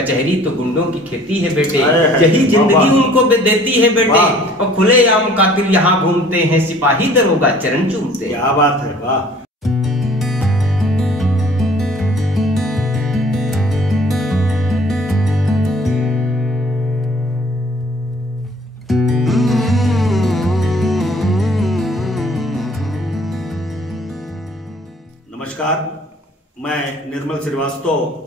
कचहरी तो गुंडों की खेती है बेटे, यही जिंदगी उनको देती है बेटे। और खुलेआम कातिल यहाँ घूमते हैं, सिपाही दरोगा चरण चूमते। क्या बात है, वाह। नमस्कार, मैं निर्मल श्रीवास्तव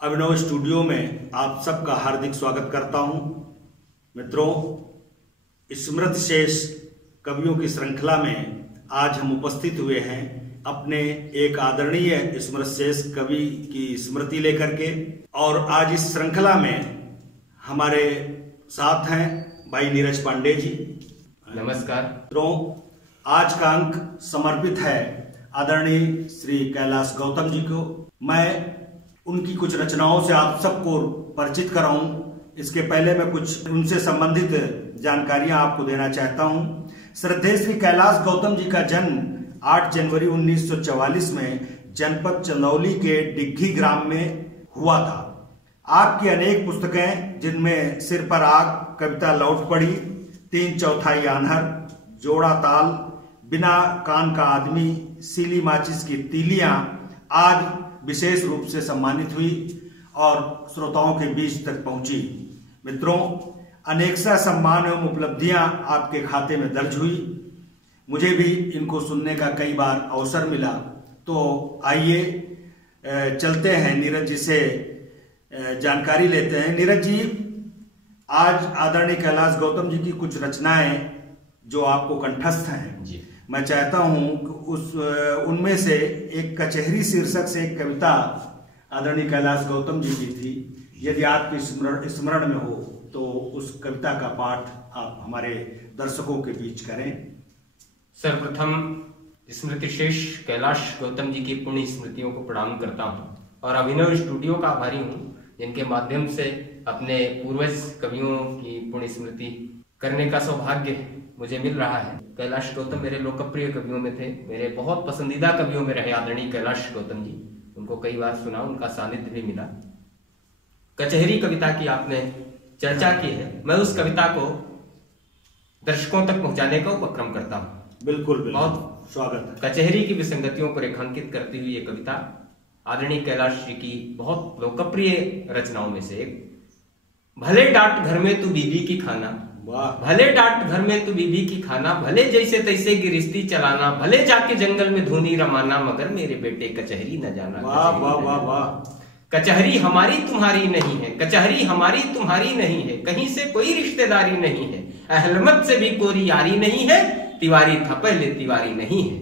अभिनव स्टूडियो में आप सबका हार्दिक स्वागत करता हूं। मित्रों, स्मृति शेष कवियों की श्रृंखला में आज हम उपस्थित हुए हैं अपने एक आदरणीय स्मृति शेष कवि की स्मृति लेकर के। और आज इस श्रृंखला में हमारे साथ हैं भाई नीरज पांडे जी। नमस्कार मित्रों, आज का अंक समर्पित है आदरणीय श्री कैलाश गौतम जी को। मैं उनकी कुछ रचनाओं से आप सबको परिचित कराऊं, इसके पहले मैं कुछ उनसे संबंधित जानकारियां आपको देना चाहता हूं। श्रद्धेय श्री कैलाश गौतम जी का जन्म 8 जनवरी 1944 में जनपद चंदौली के डिग्घी ग्राम में हुआ था। आपकी अनेक पुस्तकें, जिनमें सिर पर आग, कविता लौट पड़ी, 3/4 आन्हर, जोड़ा ताल, बिना कान का आदमी, सीली माचिस की तीलियां आज विशेष रूप से सम्मानित हुई और श्रोताओं के बीच तक पहुंची। मित्रों, अनेकसा सम्मान एवं उपलब्धियां आपके खाते में दर्ज हुई। मुझे भी इनको सुनने का कई बार अवसर मिला। तो आइए चलते हैं नीरज जी से जानकारी लेते हैं। नीरज जी, आज आदरणीय कैलाश गौतम जी की कुछ रचनाएं जो आपको कंठस्थ हैं जी, मैं चाहता हूं उनमें से एक कचहरी शीर्षक से एक कविता आदरणीय कैलाश गौतम जी की थी। यदि आपके स्मरण में हो तो उस कविता का पाठ आप हमारे दर्शकों के बीच करें। सर्वप्रथम स्मृति शेष कैलाश गौतम जी की पुण्य स्मृतियों को प्रणाम करता हूँ और अभिनव स्टूडियो का आभारी हूँ, जिनके माध्यम से अपने पूर्वज कवियों की पुण्य स्मृति करने का सौभाग्य मुझे मिल रहा है। कैलाश गौतम मेरे लोकप्रिय कवियों में थे, मेरे बहुत पसंदीदा कवियों में रहे आदरणीय कैलाश गौतम जी। उनको कई बार सुना, उनका सानिध्य भी मिला। कचहरी कविता की आपने चर्चा की है, मैं उस कविता को दर्शकों तक पहुंचाने का उपक्रम करता हूं। बिल्कुल, बहुत स्वागत है। कचहरी की विसंगतियों को रेखांकित करती हुई ये कविता आदरणीय कैलाश जी की बहुत लोकप्रिय रचनाओं में से एक। भले डांट घर में तू बीबी की खाना, भले डांट घर में तू बीबी की खाना, भले जैसे तैसे गिरस्ती चलाना, भले जाके जंगल में धूनी रमाना, मगर मेरे बेटे कचहरी न जाना। वाह वाह वाह वाह। कचहरी हमारी तुम्हारी नहीं है, कचहरी हमारी तुम्हारी नहीं है, कहीं से कोई रिश्तेदारी नहीं है, अहलमत से भी कोई यारी नहीं है, तिवारी था पहले तिवारी नहीं है।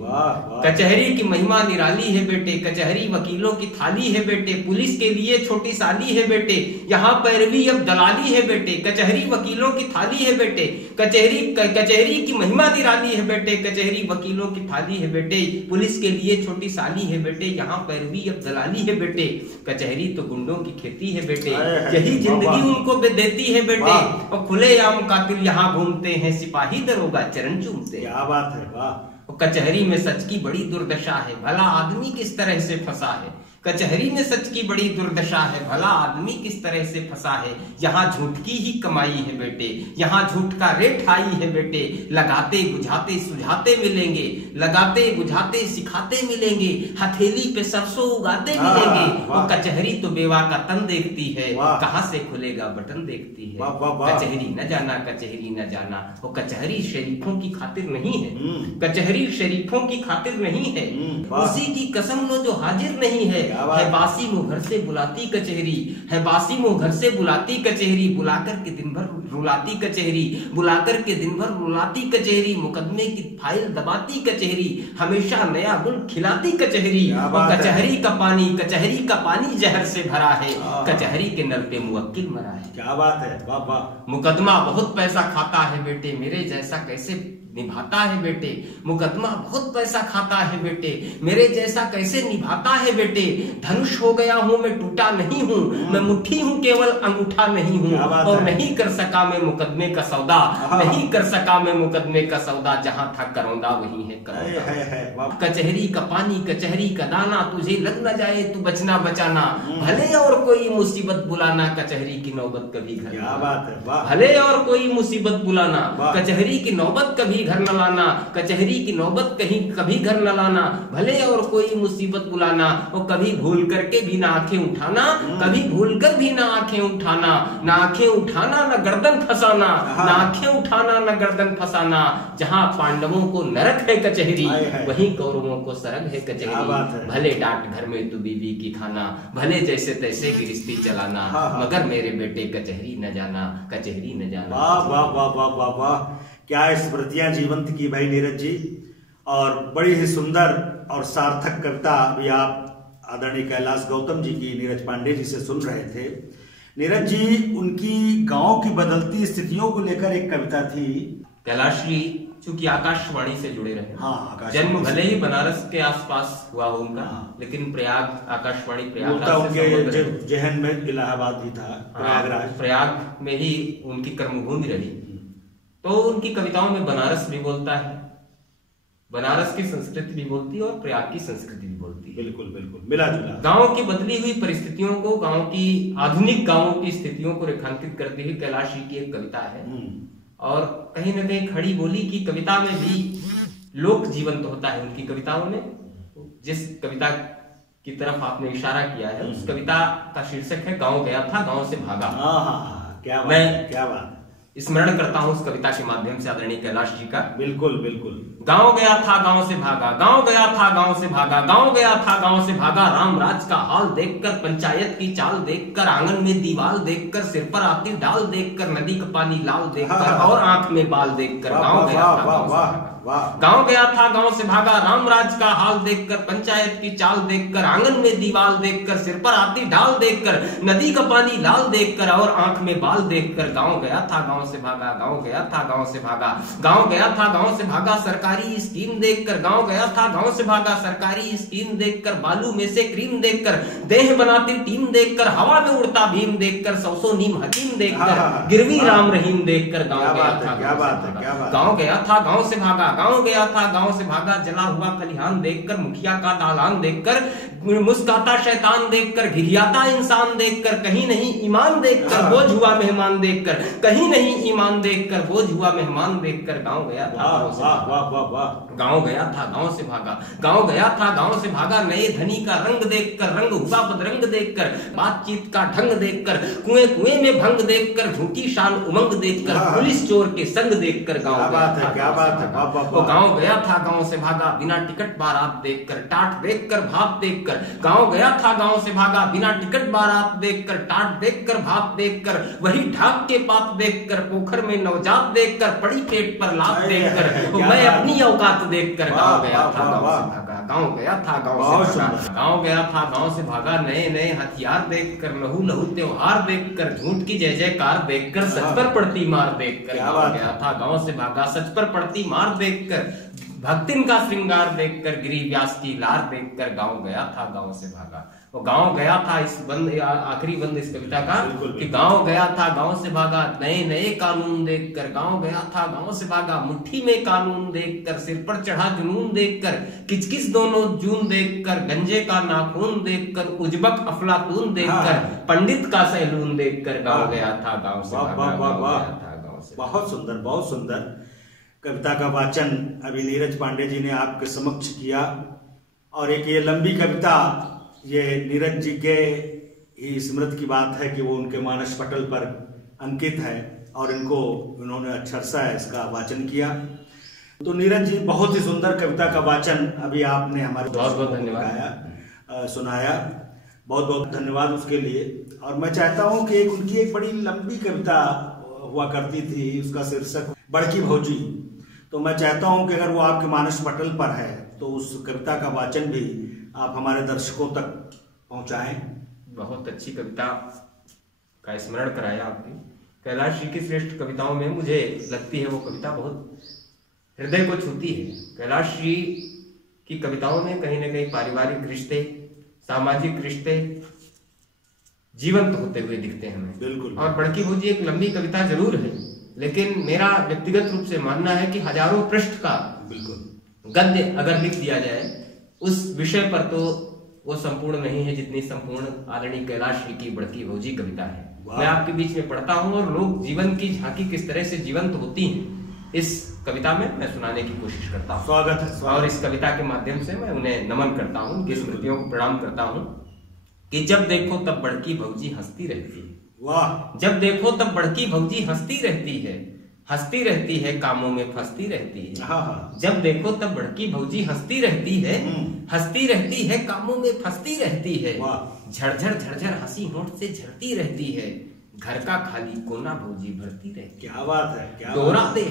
कचहरी की महिमा निराली है बेटे, कचहरी वकीलों की थाली है बेटे, पुलिस के लिए छोटी साली है बेटे, यहाँ पैरवी अब दलाली है बेटे, कचहरी वकीलों की थाली है बेटे, कचहरी की महिमा निराली है बेटे, कचहरी वकीलों की थाली है बेटे, पुलिस के लिए छोटी साली है बेटे, यहाँ पैरवी अब दलाली है बेटे, कचहरी तो गुंडों की खेती है बेटे, यही जिंदगी उनको देती है बेटे। और खुलेआम कातिल यहाँ घूमते हैं, सिपाही दरोगा चरण चूमते। क्या बात है, वाह। कचहरी में सच की बड़ी दुर्दशा है, भला आदमी किस तरह से फंसा है, कचहरी में सच की बड़ी दुर्दशा है, भला आदमी किस तरह से फंसा है, यहाँ झूठ की ही कमाई है बेटे, यहाँ झूठ का रेट हाई है बेटे, लगाते बुझाते सुझाते मिलेंगे, लगाते बुझाते सिखाते मिलेंगे, हथेली पे सरसों उगाते मिलेंगे। वो कचहरी तो बेवा का तन देखती है, कहाँ से खुलेगा बटन देखती है, कचहरी न जाना, कचहरी न जाना। वो कचहरी शरीफों की खातिर नहीं है, कचहरी शरीफों की खातिर नहीं है, उसी की कसम लो जो हाजिर नहीं है बासी मुंह घर से बुलाती कचहरी, है बासी मुंह घर से बुलाती कचहरी, बुलाकर के दिन भर रुलाती कचहरी, बुलाकर के दिन भर रुलाती कचहरी, मुकदमे की फाइल दबाती कचहरी, हमेशा नया गुल खिलाती कचहरी। और कचहरी का पानी जहर से भरा है, कचहरी के नल पे मुवक्किल मरा है। क्या बात है, वाह वाह। मुकदमा बहुत पैसा खाता है बेटे, मेरे जैसा कैसे निभाता है बेटे, मुकदमा बहुत पैसा खाता है बेटे, मेरे जैसा कैसे निभाता है बेटे, धनुष हो गया हूं मैं टूटा नहीं हूं, मैं मुट्ठी हूं केवल अंगूठा नहीं हूं, और नहीं कर सका मैं मुकदमे का सौदा, नहीं कर सका मैं मुकदमे का सौदा, जहां था करौंदा वही है करौंदा। कचहरी का पानी कचहरी का दाना, तुझे लग न जाए तू बचना बचाना, भले और कोई मुसीबत बुलाना, कचहरी की नौबत कभी घर, क्या बात है, भले और कोई मुसीबत बुलाना, कचहरी की नौबत कभी घर न लाना, कचहरी की नौबत कहीं कभी घर न लाना, भले और कोई मुसीबत बुलाना, और कभी भूल करके भी ना आंखें उठाना, कभी भूल कर भी ना आंखें उठाना, ना आंखें उठाना ना गर्दन फंसाना, ना आंखें उठाना ना गर्दन फंसाना, जहां पांडवों को नरक है कचहरी, वहीं कौरवों को सरग है कचहरी, भले डांट घर में तू बीवी की खाना, भले जैसे तैसे गिरस्ती चलाना, मगर मेरे बेटे कचहरी न जाना, कचहरी न जाना। वाह वाह वाह वाह वाह वाह, क्या स्मृतियां जीवंत की भाई नीरज जी, और बड़ी ही सुंदर और सार्थक कविता अभी आप आदरणीय कैलाश गौतम जी की नीरज पांडे जी से सुन रहे थे। नीरज जी, उनकी गांव की बदलती स्थितियों को लेकर एक कविता थी। कैलाश जी चूंकि आकाशवाणी से जुड़े रहे, हाँ, जन्म भले ही बनारस के आसपास हुआ हो उनका, लेकिन प्रयाग आकाशवाणी प्रयाग जहन में इलाहाबाद भी था, प्रयागराज, प्रयाग में ही उनकी कर्मभूमि रही, तो उनकी कविताओं में बनारस भी बोलता है, बनारस की संस्कृति भी बोलती है और प्रयाग की संस्कृति भी बोलती है। बिल्कुल बिल्कुल मिला जुला। गांव की बदली हुई परिस्थितियों को, गांव की आधुनिक गांवों की स्थितियों को रेखांकित करती हुई कैलाश जी की एक कविता है, और कहीं न कहीं खड़ी बोली की कविता में भी लोक जीवन तो होता है उनकी कविताओं में। जिस कविता की तरफ आपने इशारा किया है, उस कविता का शीर्षक है गांव गया था गांव से भागा। क्या बात, मैं क्या बात स्मरण करता हूं उस कविता के माध्यम से आदरणीय कैलाश जी का। बिल्कुल बिल्कुल। गांव गया था गांव से भागा, गांव गया था गांव से भागा, गांव गया था गांव से भागा, रामराज का हाल देखकर, पंचायत की चाल देखकर, आंगन में दीवाल देखकर, सिर पर आती डाल देखकर, नदी का पानी लाल देखकर, और आंख में बाल देखकर, गांव गया था गांव से भागा, गांव गया था गांव से भागा, रामराज का हाल देखकर, पंचायत की चाल देखकर, आंगन में दीवाल देखकर, सिर पर आती ढाल देखकर, नदी का पानी लाल देखकर, और आंख में बाल देखकर, गांव गया था गांव से भागा, गांव गया था गांव से भागा, गांव गया था गांव से भागा, सरकारी स्कीम देखकर, गांव गया था गांव से भागा, सरकारी स्कीम देखकर, बालू में से क्रीम देखकर, देह बनाती टीम देखकर, हवा में उड़ता भीम देखकर, सौ नीम हकीम देखकर, गिरवी राम रहीम देखकर, गांव गया था गांव गया था गांव से भागा, गांव गया था गांव से भागा, जला हुआ खलिहान देखकर, मुखिया का दालान देखकर, मुस्काता शैतान देखकर, घिरियाता इंसान देखकर, कहीं नहीं ईमान देखकर, बोझ हुआ मेहमान देखकर, कहीं नहीं ईमान देखकर, बोझ हुआ मेहमान देखकर, गांव गया था गांव से भागा, गांव गया था गांव से भागा, गांव गया था गांव से भागा, नए धनी का रंग देखकर, रंग हुआ बदरंग देखकर, बातचीत का ढंग देखकर, कुएं कुएं में भंग देखकर, झूठी शान उमंग देखकर, पुलिस चोर के संग देखकर, गांव गया था गांव गया था गांव से भागा, बिना टिकट बारात देखकर, टाट देखकर भाप देखकर, गांव गया था गांव से भागा, बिना टिकट बारात देखकर, टाट देखकर भाप देखकर, वही ढाक के पाप देखकर, पोखर में नवजात देखकर, पड़ी पेट पर लात देखकर, मैं अपनी औकात देखकर, गांव गया था गांव से भागा, गांव गया था गांव से भागा, गांव गया था गांव से भागा, नए नए हथियार देखकर, लहू लहू त्योहार देखकर, झूठ की जय जयकार देखकर, सच पर पड़ती मार देखकर, गांव गया था गांव से भागा, सच पर पड़ती मार देखकर, भक्तिन का श्रृंगार देखकर, गिरी व्यास की लार देखकर, गांव गया था गांव से भागा। वो गांव गया था, इस बंद आखिरी बंद इस कविता का, कि गांव गया था गांव से भागा, नए नए कानून देखकर, गांव गया था गांव से भागा, मुट्ठी में कानून देखकर, सिर पर चढ़ा जुनून देखकर, किचकिच दोनों जून देखकर, गंजे का नाखून देखकर, उजबक अफलातून देखकर, पंडित का सैलून देखकर, गांव गया था गांव से भागा। बहुत सुंदर, बहुत सुंदर कविता का वाचन अभी नीरज पांडे जी ने आपके समक्ष किया। और एक ये लंबी कविता, ये नीरज जी के ही स्मृति की बात है कि वो उनके मानस पटल पर अंकित है, और इनको उन्होंने अक्षरशः इसका वाचन किया। तो नीरज जी, बहुत ही सुंदर कविता का वाचन अभी आपने हमारे बहुत बहुत धन्यवाद सुनाया, बहुत बहुत धन्यवाद उसके लिए। और मैं चाहता हूँ कि उनकी एक बड़ी लंबी कविता हुआ करती थी, उसका शीर्षक बड़की भौजी। तो मैं चाहता हूं कि अगर वो आपके मानस पटल पर है तो उस कविता का वाचन भी आप हमारे दर्शकों तक पहुंचाएं। बहुत अच्छी कविता का स्मरण कराया आपने। कैलाश जी की श्रेष्ठ कविताओं में मुझे लगती है वो कविता बहुत हृदय को छूती है। कैलाश जी की कविताओं में कहीं ना कहीं पारिवारिक रिश्ते, सामाजिक रिश्ते जीवंत होते हुए दिखते हैं हमें। बिल्कुल। और बड़की भौजी एक लंबी कविता जरूर है, लेकिन मेरा व्यक्तिगत रूप से मानना है कि हजारों पृष्ठ का बिल्कुल गद्य अगर लिख दिया जाए उस विषय पर तो वो संपूर्ण नहीं है जितनी संपूर्ण आदरणीय कैलाश जी की बड़की भौजी कविता है। मैं आपके बीच में पढ़ता हूँ और लोग जीवन की झांकी किस तरह से जीवंत होती हैं इस कविता में मैं सुनाने की कोशिश करता हूँ। स्वागत है, स्वागत। और इस कविता के माध्यम से मैं उन्हें नमन करता हूँ, उनकी स्मृतियों को प्रणाम करता हूँ कि जब देखो तब बड़की भौजी हंसती रहती है। वाह। जब देखो तब बड़की भौजी हंसती रहती है, कामों में फंसती रहती है। हाँ। जब देखो तब बड़की भौजी हंसती रहती है, कामों में फंसती रहती है। झरझर झरझर हंसी होंठ से झरती रहती है, घर का खाली कोना भौजी भरती रहती है। क्या बात है, क्या डोरा दे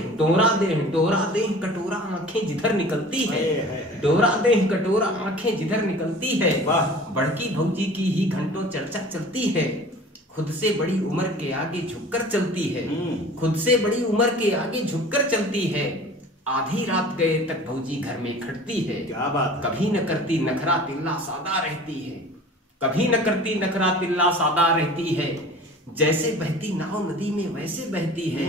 कटोरा आंखें जिधर निकलती है, डोरा दे कटोरा आंखें जिधर निकलती है। बड़की भौजी की ही घंटों चर्चा चलती है, खुद से बड़ी उम्र के आगे झुककर चलती है, खुद से बड़ी उम्र के आगे झुककर चलती है। आधी रात गए तक भौजी घर में खड़ती है। क्या बात। कभी न करती नखरा तिल्ला सादा रहती है, कभी न करती नखरा तिल्ला सादा रहती है। जैसे बहती नाव नदी में वैसे बहती है,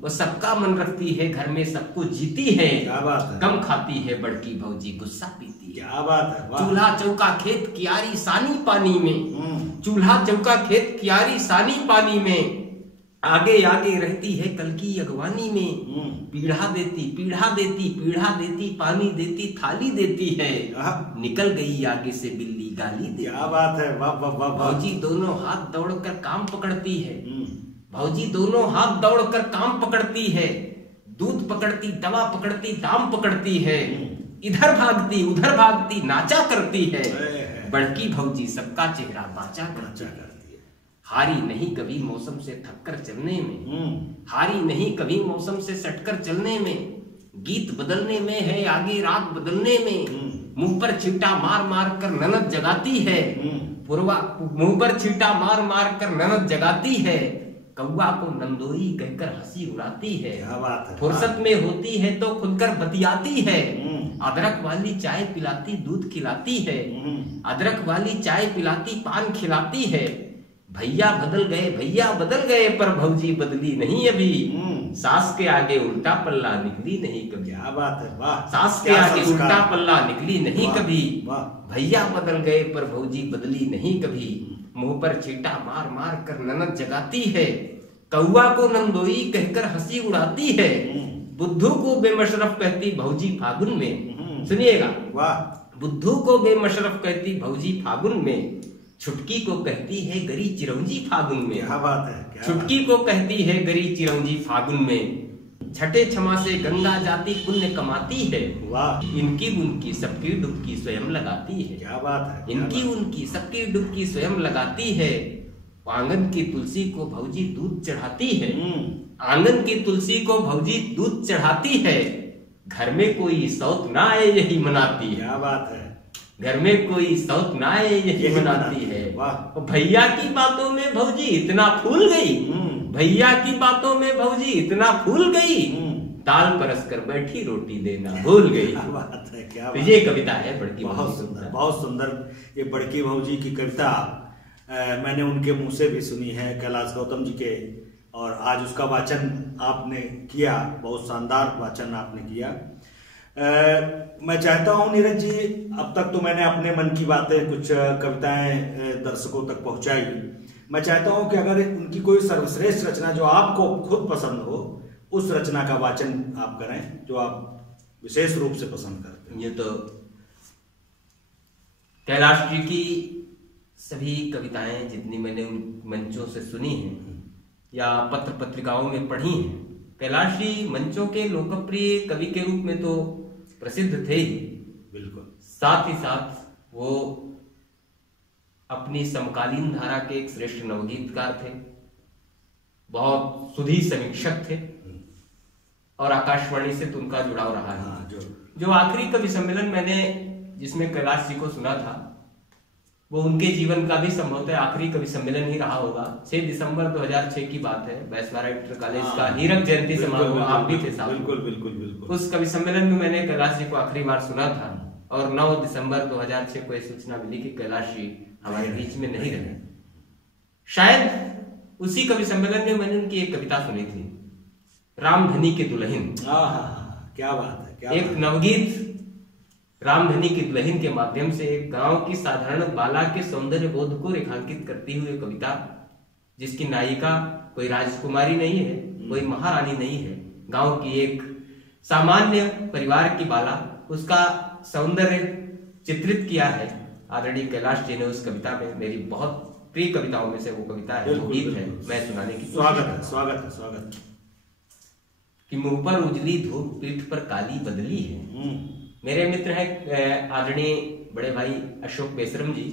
वो सबका मन रखती है, घर में सबको जीती है। क्या बात है। कम खाती है बड़की भौजी, गुस्सा पीती है। क्या बात है। चूल्हा चौका खेत कियारी सानी पानी में, चूल्हा चौका खेत कियारी सानी पानी में, आगे आगे रहती है कल की अगवानी में। पीढ़ा देती पानी देती थाली देती है, निकल गई आगे से बिल्ली गाली देती। क्या बात है। वाह वाह वाह। भौजी दोनों हाथ दौड़कर काम पकड़ती है, भौजी दोनों हाथ दौड़कर काम पकड़ती है। दूध पकड़ती, दवा पकड़ती, दाम पकड़ती है। इधर भागती उधर भागती नाचा करती है। बड़की भौजी सबका चेहरा बाचा करती है। हारी नहीं कभी मौसम से थककर चलने में, हारी नहीं कभी मौसम से सटकर चलने में। गीत बदलने में है आगे रात बदलने में, मुंह पर छींटा मार मार कर ननद जगाती है। मुंह पर छींटा मार मार कर ननद जगाती है। कौवा को नंदोई कहकर हंसी उड़ाती है। फुर्सत में होती है तो खुलकर बतियाती है। अदरक वाली चाय पिलाती, दूध खिलाती है। अदरक वाली चाय पिलाती, पान खिलाती है। भैया बदल गए पर भौजी बदली नहीं अभी। सास के आगे उल्टा पल्ला निकली नहीं कभी। क्या बात है। वाह। सास के आगे उल्टा पल्ला निकली नहीं कभी। भैया बदल गए पर भौजी बदली नहीं कभी। मुंह पर छींटा मार मार कर ननद जगाती है। कौवा को नंदोई कहकर हंसी उड़ाती है। बुद्धू को बेमशरफ कहती भौजी फागुन में। सुनिएगा। वाह। बुद्धू को बेमशरफ कहती भौजी फागुन में। छुटकी को कहती है गरी चिरौंजी फागुन में। क्या बात है। छुटकी को कहती है गरी चिरौंजी फागुन में। छठे क्षमा से गंगा जाती पुण्य कमाती है। वाह। इनकी उनकी सबकी डुबकी स्वयं लगाती है। क्या बात है। इनकी उनकी सबकी डुबकी स्वयं लगाती है। आंगन की तुलसी को भौजी दूध चढ़ाती है। आंगन की तुलसी को भौजी दूध चढ़ाती है। घर में कोई सौत ना आए यही मनाती है। क्या बात है। घर में कोई सौत ना आए यही मनाती है। भैया की बातों में भौजी इतना फूल गई, भैया की बातों में भौजी इतना फूल गई। दाल परस कर बैठी रोटी देना भूल गई। क्या बात है। क्या तो ये कविता है बड़की। बहुत सुंदर, बहुत सुंदर। ये बड़की भौजी की कविता मैंने उनके मुंह से भी सुनी है, कैलाश गौतम जी के, और आज उसका वाचन आपने किया। बहुत शानदार वाचन आपने किया। मैं चाहता हूं नीरज जी, अब तक तो मैंने अपने मन की बातें, कुछ कविताएं दर्शकों तक पहुंचाई। मैं चाहता हूं कि अगर उनकी कोई सर्वश्रेष्ठ रचना जो आपको खुद पसंद हो, उस रचना का वाचन आप करें जो आप विशेष रूप से पसंद करते हैं। ये तो कैलाश जी की सभी कविताएं जितनी मैंने उन मंचों से सुनी हैं या पत्र पत्रिकाओं में पढ़ी हैं, कैलाश जी मंचों के लोकप्रिय कवि के रूप में तो प्रसिद्ध थे ही, बिल्कुल, साथ ही साथ वो अपनी समकालीन धारा के एक श्रेष्ठ नवगीतकार थे, बहुत सुधी समीक्षक थे और आकाशवाणी से तो उनका जुड़ाव रहा है। जो आखिरी कवि सम्मेलन मैंने जिसमें कैलाश जी को सुना था, वो उनके जीवन का भी संभवतः आखिरी कवि सम्मेलन ही रहा होगा। 6 दिसंबर 2006 की बात है, बैसवारा इंटर कॉलेज का हीरक जयंती समारोह, आप भी थे साहब। बिल्कुल बिल्कुल बिल्कुल। उस कवि सम्मेलन में मैंने कैलाश जी को आखिरी बार सुना था और 9 दिसंबर 2006 को यह सूचना मिली कि कैलाश जी हमारे बीच में नहीं रहे। शायद उसी कवि सम्मेलन में मैंने उनकी एक कविता सुनी थी, रामधनी की दुल्हन। क्या बात है, क्या एक नवगीत रामधनी की दुल्हन के माध्यम से एक गांव की साधारण बाला के सौंदर्य बोध को रेखांकित करती हुई कविता, जिसकी नायिका कोई राजकुमारी नहीं है, कोई महारानी नहीं है, गांव की एक सामान्य परिवार की बाला, उसका सौंदर्य चित्रित किया है आदरणीय कैलाश जी ने उस कविता में। मेरी बहुत प्रिय कविताओं में से वो कविता है, जो गीत है, मैं सुनाने की स्वागत कि मुंह पर उजली धूप पीठ पर काली बदली है। मेरे मित्र हैं आदरणीय बड़े भाई अशोक बेसरम जी,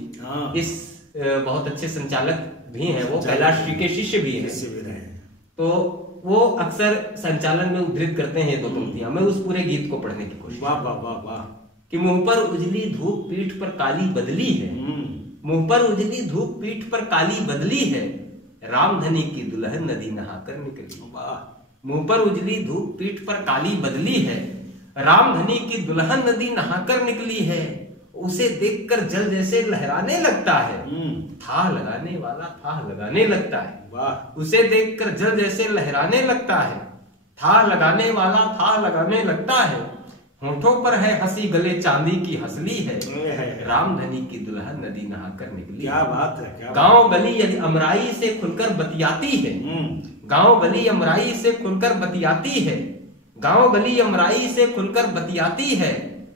इस बहुत अच्छे संचालक भी हैं, वो कैलाश जी के शिष्य भी हैं। तो वो अक्सर संचालन में उद्धृत करते हैं 2 पंक्तियां, मैं उस पूरे गीत को पढ़ने की कोशिश। वाह वाह वाह वाह। कि मुंह पर उजली धूप पीठ पर काली बदली है, मुंह पर उजली धूप पीठ पर काली बदली है, रामधनी की दुल्हन नदी नहाकर निकली। मुंह पर उजली धूप पीठ पर काली बदली है, रामधनी की दुल्हन नदी नहाकर निकली है, उसे देखकर जल जैसे लहराने लगता है, था लगाने वाला था लगाने लगता है। वाह। उसे देखकर जल जैसे लहराने लगता है, था लगाने वाला था लगाने लगता है, होठों पर है हंसी गले चांदी की हंसली है, रामधनी की दुल्हन नदी नहाकर निकली। क्या बात है, क्या गांव गली यदि अमराई से खुलकर बतियाती है, गांव गली अमराई से खुलकर बतियाती है, गांव गली अमराई से खुलकर बतियाती है,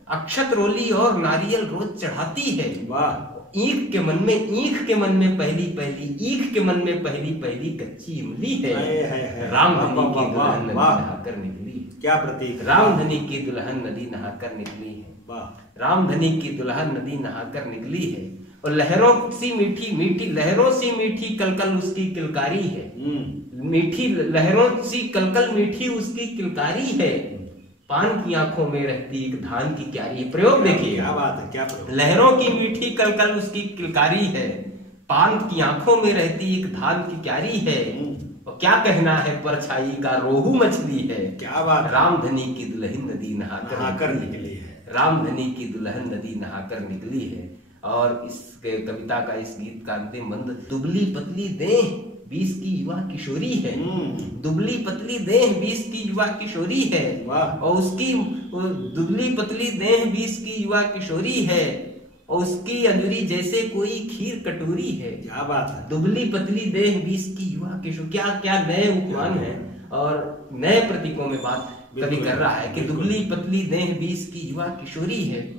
अक्षत रोली और नारियल रोज चढ़ाती है। वाह। ईख के मन में पहली पहली, ईख के मन में पहली पहली कच्ची इमली है, रामधनी की दुल्हन नदी नहाकर निकली है। क्या प्रतीक, रामधनी की दुल्हन नदी नहाकर निकली है। वाह। रामधनी की दुल्हन नदी नहाकर निकली है, और लहरों सी मीठी कलकल उसकी किलकारी है, मीठी लहरों सी कलकल मीठी उसकी किलकारी है, पान की आंखों में रहती एक धान की क्यारी। प्रयोग देखिए, क्या बात है, क्या प्रयोग। लहरों की मीठी कलकल उसकी किलकारी है, पान की आंखों में रहती एक धान की क्यारी है, और क्या कहना है परछाई का रोहू मछली है। क्या बात। रामधनी की दुल्हन नदी नहाकर निकली है, रामधनी की दुल्हन नदी नहाकर निकली है। और इस कविता का, इस गीत का अंतिम मंद, दुबली पतली देह 20 की युवा किशोरी है, दुबली पतली देह 20 की युवा किशोरी है, और उसकी दुबली पतली देह 20 की युवा किशोरी है, और उसकी अंजुरी जैसे कोई खीर कटोरी है। क्या बात है। दुबली पतली देह 20 की युवा किशोर, क्या क्या नए उपमान है और नए प्रतीकों में बात कवि कर रहा है कि दुबली पतली देह 20 की युवा किशोरी है,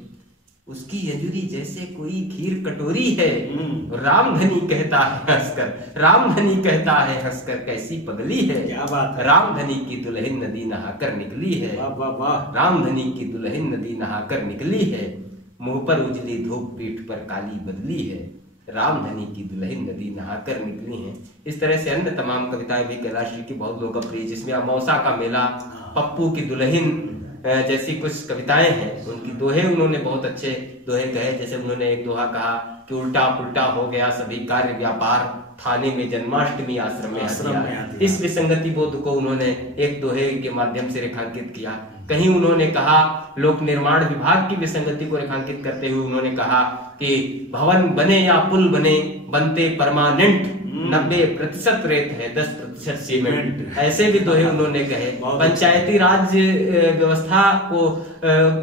उसकी अंजुरी जैसे कोई खीर कटोरी है, रामधनी कहता है हंसकर, रामधनी कहता है हंसकर कैसी पगली है। क्या बात है। रामधनी की दुल्हन नदी नहाकर निकली है, रामधनी की दुल्हन नदी नहाकर निकली है, मुंह पर उजली धूप पीठ पर काली बदली है, रामधनी की दुल्हन नदी नहाकर निकली है। इस तरह से अन्य तमाम कविताएं भी कैलाश जी की बहुत लोकप्रिय, जिसमें अमौसा का मेला, पप्पू की दुल्हन जैसी कुछ कविताएं हैं। उनकी दोहे उन्होंने बहुत अच्छे दोहे कहे, जैसे उन्होंने एक दोहा कहा कि उल्टा पुल्टा हो गया सभी कार्य व्यापार, थाने में जन्माष्टमी आश्रम में हथियार। इस विसंगति बोध को उन्होंने एक दोहे के माध्यम से रेखांकित किया। कहीं उन्होंने कहा, लोक निर्माण विभाग की विसंगति को रेखांकित करते हुए उन्होंने कहा कि भवन बने या पुल बने, बनते परमानेंट 90% रेत है, 10% सीमेंट। ऐसे भी दोहे उन्होंने कहे। पंचायती राज व्यवस्था को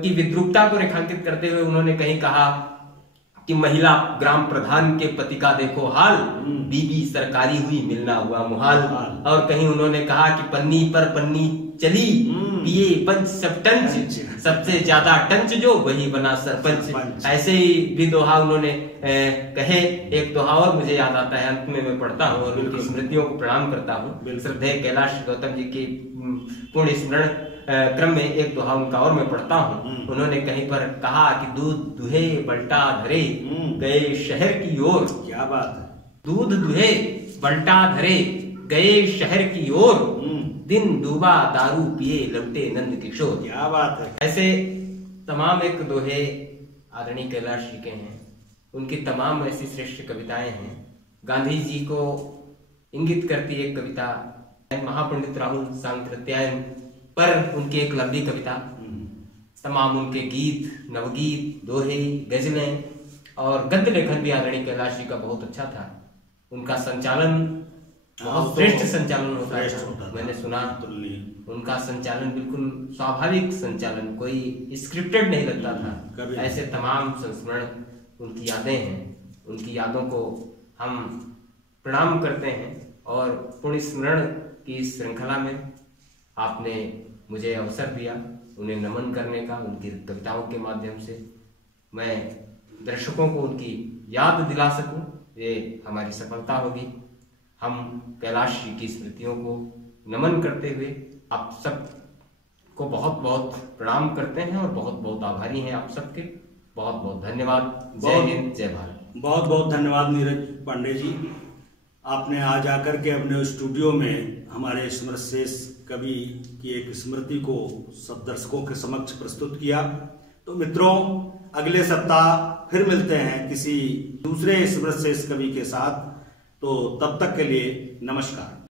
की विद्रूपता को रेखांकित करते हुए उन्होंने कहीं कहा कि महिला ग्राम प्रधान के पति का देखो हाल, बीबी सरकारी हुई मिलना हुआ मुहाल। और कहीं उन्होंने कहा कि पन्नी पर पन्नी चली, पिए पंच सब टंच, सबसे ज्यादा टंच जो वही बना सरपंच। ऐसे ही भी दोहा उन्होंने कहे। एक दोहा और मुझे याद आता है, अंत में मैं पढ़ता हूँ और उनकी स्मृतियों को प्रणाम करता हूँ। श्रद्धेय कैलाश गौतम जी की पुण्य स्मरण क्रम में एक दोहा उनका और मैं पढ़ता हूँ। उन्होंने कहीं पर कहा कि दूध दुहे बल्टा धरे गए शहर की ओर। क्या बात है। दूध दुहे बल्टा धरे गए शहर की ओर, दिन डूबा दारू पिए लौटे नंद किशोर। क्या बात है। ऐसे तमाम एक दोहे आदरणीय कैलाश जी के हैं उनकी तमाम ऐसी श्रेष्ठ कविताएं हैं। गांधी जी को इंगित करती एक कविता, महापंडित राहुल सांकृत्यायन पर उनकी एक लंबी कविता, तमाम उनके गीत, नवगीत, दोहे, गजलें और गद्य लेखन भी आदरणीय कैलाश जी का बहुत अच्छा था। उनका संचालन बहुत श्रेष्ठ संचालन होता है, मैंने सुना। उनका संचालन बिल्कुल स्वाभाविक संचालन, कोई स्क्रिप्टेड नहीं लगता था। ऐसे तमाम संस्मरण, उनकी यादें हैं, उनकी यादों को हम प्रणाम करते हैं। और पुण्य स्मरण की इस श्रृंखला में आपने मुझे अवसर दिया उन्हें नमन करने का। उनकी कविताओं के माध्यम से मैं दर्शकों को उनकी याद दिला सकूं, ये हमारी सफलता होगी। हम कैलाश जी की स्मृतियों को नमन करते हुए आप सब को बहुत बहुत प्रणाम करते हैं और बहुत बहुत आभारी हैं आप सबके। बहुत बहुत धन्यवाद। जय हिंद, जय भारत। बहुत बहुत धन्यवाद नीरज पांडे जी, आपने आज आकर के अपने स्टूडियो में हमारे स्मृतिशेष कवि की एक स्मृति को सब दर्शकों के समक्ष प्रस्तुत किया। तो मित्रों, अगले सप्ताह फिर मिलते हैं किसी दूसरे स्मृतिशेष कवि के साथ। तो तब तक के लिए नमस्कार।